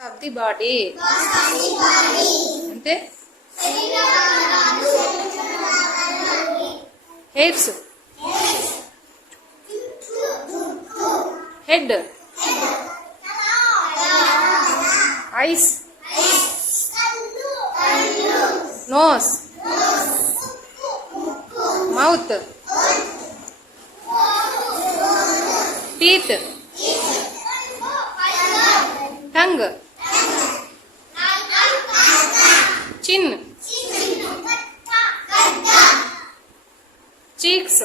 of the body అంటే hairs, head, eyes, nose, mouth, teeth, tongue, chin, cheeks,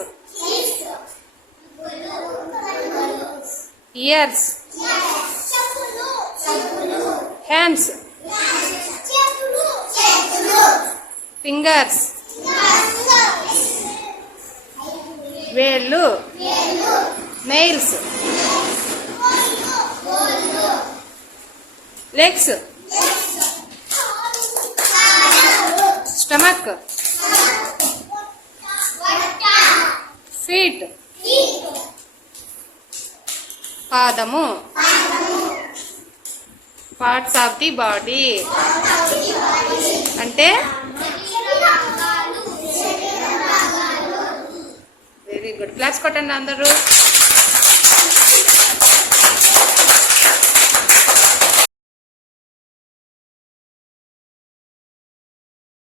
ears, hands, fingers, వేళ్ళు, nails, legs, stomach, feet, పాదము, parts of the body అంటే very good. Class కొట్టండి అందరూ.